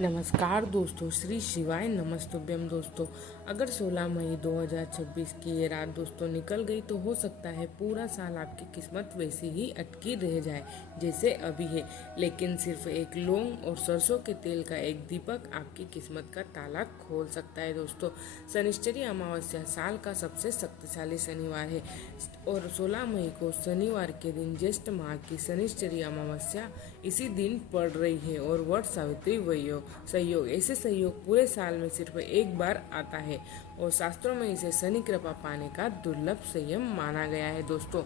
नमस्कार दोस्तों, श्री शिवाय नमस्तुभ्यम दोस्तों। अगर 16 मई 2026 की ये रात दोस्तों निकल गई तो हो सकता है पूरा साल आपकी किस्मत वैसी ही अटकी रह जाए जैसे अभी है। लेकिन सिर्फ एक लौंग और सरसों के तेल का एक दीपक आपकी किस्मत का ताला खोल सकता है दोस्तों। शनिश्चरी अमावस्या साल का सबसे शक्तिशाली शनिवार है और 16 मई को शनिवार के दिन ज्येष्ठ माह की शनिश्चरी अमावस्या इसी दिन पड़ रही है और वट सावित्री सहयोग ऐसे सहयोग पूरे साल में सिर्फ एक बार आता है और शास्त्रों में इसे शनि कृपा पाने का दुर्लभ संयम माना गया है दोस्तों।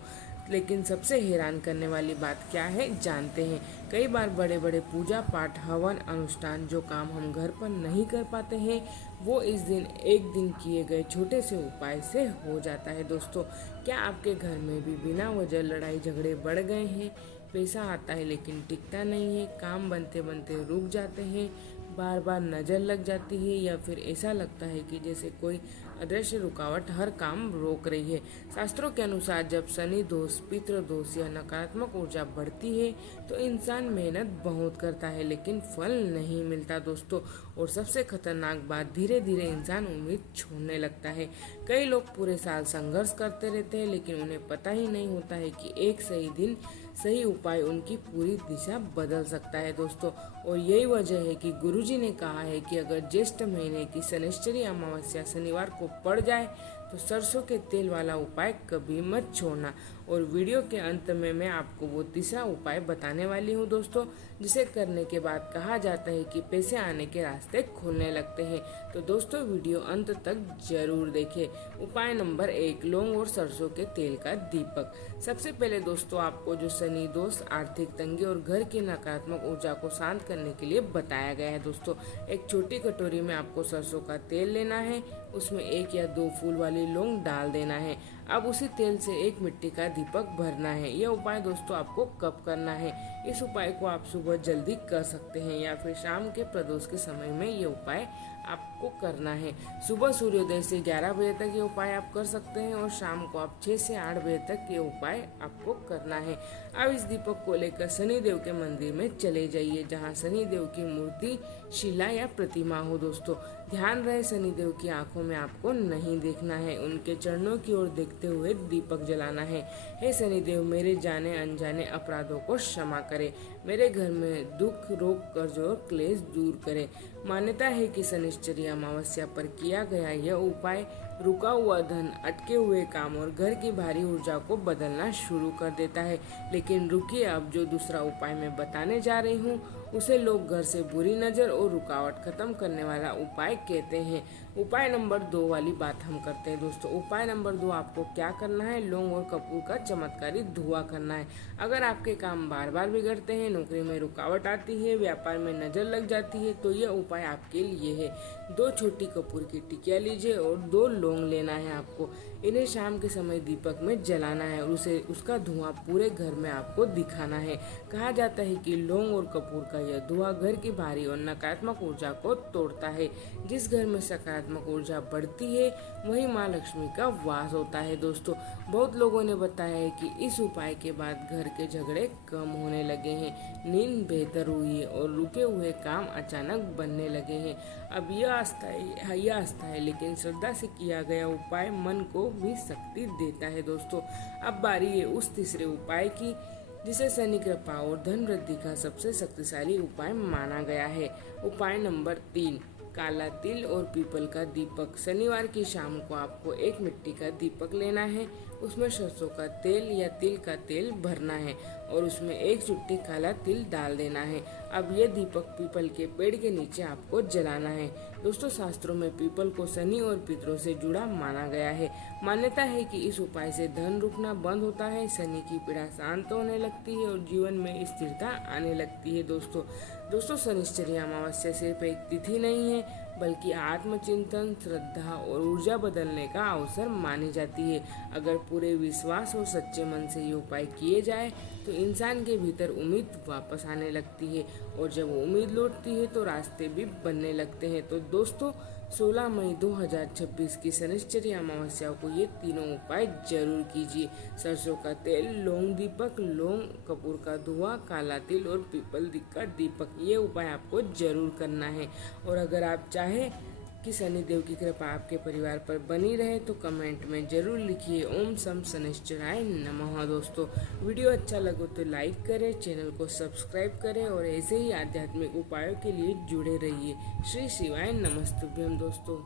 लेकिन सबसे हैरान करने वाली बात क्या है जानते हैं। कई बार बड़े बड़े पूजा पाठ हवन अनुष्ठान जो काम हम घर पर नहीं कर पाते हैं वो इस दिन एक दिन किए गए छोटे से उपाय से हो जाता है दोस्तों। क्या आपके घर में भी बिना वजह लड़ाई झगड़े बढ़ गए हैं? पैसा आता है लेकिन टिकता नहीं है, काम बनते बनते रुक जाते हैं, बार बार नज़र लग जाती है या फिर ऐसा लगता है कि जैसे कोई अदृश्य रुकावट हर काम रोक रही है। शास्त्रों के अनुसार जब शनि दोष, पितृ दोष या नकारात्मक ऊर्जा बढ़ती है तो इंसान मेहनत बहुत करता है लेकिन फल नहीं मिलता दोस्तों। और सबसे खतरनाक बात, धीरे धीरे इंसान उम्मीद छोड़ने लगता है। कई लोग पूरे साल संघर्ष करते रहते हैं लेकिन उन्हें पता ही नहीं होता है कि एक सही दिन सही उपाय उनकी पूरी दिशा बदल सकता है दोस्तों। और यही वजह है कि गुरुजी ने कहा है कि अगर ज्येष्ठ महीने की शनिश्चरी अमावस्या शनिवार को पड़ जाए तो सरसों के तेल वाला उपाय कभी मत छोड़ना। और वीडियो के अंत में मैं आपको वो तीसरा उपाय बताने वाली हूँ दोस्तों, जिसे करने के बाद कहा जाता है कि पैसे आने के रास्ते खुलने लगते हैं। तो दोस्तों वीडियो अंत तक जरूर देखें। उपाय नंबर 1, लौंग और सरसों के तेल का दीपक। सबसे पहले दोस्तों आपको जो शनि दोष, आर्थिक तंगी और घर की नकारात्मक ऊर्जा को शांत करने के लिए बताया गया है दोस्तों। एक छोटी कटोरी में आपको सरसों का तेल लेना है, उसमें 1 या 2 फूल वाली लौंग डाल देना है। अब उसी तेल से एक मिट्टी का दीपक भरना है। यह उपाय दोस्तों आपको कब करना है? इस उपाय को आप सुबह जल्दी कर सकते हैं या फिर शाम के प्रदोष के समय में ये उपाय आपको करना है। सुबह सूर्योदय से 11 बजे तक ये उपाय आप कर सकते हैं और शाम को आप 6 से 8 बजे तक ये उपाय आपको करना है। अब इस दीपक को लेकर शनिदेव के मंदिर में चले जाइए जहाँ शनिदेव की मूर्ति, शिला या प्रतिमा हो दोस्तों। ध्यान रहे शनिदेव की आंखों में आपको नहीं देखना है, उनके चरणों की ओर देखते हुए दीपक जलाना है। हे शनिदेव, मेरे जाने अनजाने अपराधों को क्षमा करे, मेरे घर में दुख, रोग, कर्ज और क्लेश दूर करे। मान्यता है कि शनिश्चरी अमावस्या पर किया गया यह उपाय रुका हुआ धन, अटके हुए काम और घर की भारी ऊर्जा को बदलना शुरू कर देता है। लेकिन रुकिए, अब जो दूसरा उपाय मैं बताने जा रही हूँ उसे लोग घर से बुरी नज़र और रुकावट खत्म करने वाला उपाय कहते हैं। उपाय नंबर 2 वाली बात हम करते हैं दोस्तों। उपाय नंबर 2, आपको क्या करना है? लौंग और कपूर का चमत्कारी धुआं करना है। अगर आपके काम बार बार बिगड़ते हैं, नौकरी में रुकावट आती है, व्यापार में नज़र लग जाती है तो यह उपाय आपके लिए है। 2 छोटी कपूर की टिकिया लीजिए और 2 लौंग लेना है आपको। इन्हें शाम के समय दीपक में जलाना है और उसका धुआं पूरे घर में आपको दिखाना है। कहा जाता है कि लौंग और कपूर का यह धुआं घर की भारी और नकारात्मक ऊर्जा को तोड़ता है। जिस घर में सकारात्मक ऊर्जा बढ़ती है वहीं माँ लक्ष्मी का वास होता है दोस्तों। बहुत लोगों ने बताया है कि इस उपाय के बाद घर के झगड़े कम होने लगे हैं, नींद बेहतर हुई है और रुके हुए काम अचानक बनने लगे हैं। अब यह आस्था है लेकिन श्रद्धा से किया गया उपाय मन को भी शक्ति देता है दोस्तों। अब बारी है उस तीसरे उपाय की जिसे शनि कृपा और धन वृद्धि का सबसे शक्तिशाली उपाय माना गया है। उपाय नंबर 3, काला तिल और पीपल का दीपक। शनिवार की शाम को आपको एक मिट्टी का दीपक लेना है, उसमें सरसों का तेल या तिल का तेल भरना है और उसमें 1 चुटकी काला तिल डाल देना है। अब ये दीपक पीपल के पेड़ के नीचे आपको जलाना है दोस्तों। शास्त्रों में पीपल को शनि और पितरों से जुड़ा माना गया है। मान्यता है कि इस उपाय से धन रुकना बंद होता है, शनि की पीड़ा शांत होने लगती है और जीवन में स्थिरता आने लगती है दोस्तों शनिश्चरी अमावस्या सिर्फ एक तिथि नहीं है बल्कि आत्मचिंतन, श्रद्धा और ऊर्जा बदलने का अवसर मानी जाती है। अगर पूरे विश्वास और सच्चे मन से ये उपाय किए जाए तो इंसान के भीतर उम्मीद वापस आने लगती है और जब उम्मीद लौटती है तो रास्ते भी बनने लगते हैं। तो दोस्तों 16 मई 2026 की शनिश्चरी अमावस्या को ये तीनों उपाय जरूर कीजिए। सरसों का तेल, लौंग दीपक, लौंग कपूर का धुआं, काला तिल और पीपल का दीपक, ये उपाय आपको जरूर करना है। और अगर आप चाहें कि शनिदेव की कृपा आपके परिवार पर बनी रहे तो कमेंट में जरूर लिखिए ओम सम शनिश्चराय नमः। दोस्तों वीडियो अच्छा लगे तो लाइक करें, चैनल को सब्सक्राइब करें और ऐसे ही आध्यात्मिक उपायों के लिए जुड़े रहिए। श्री शिवाय नमस्तुभ्यम दोस्तों।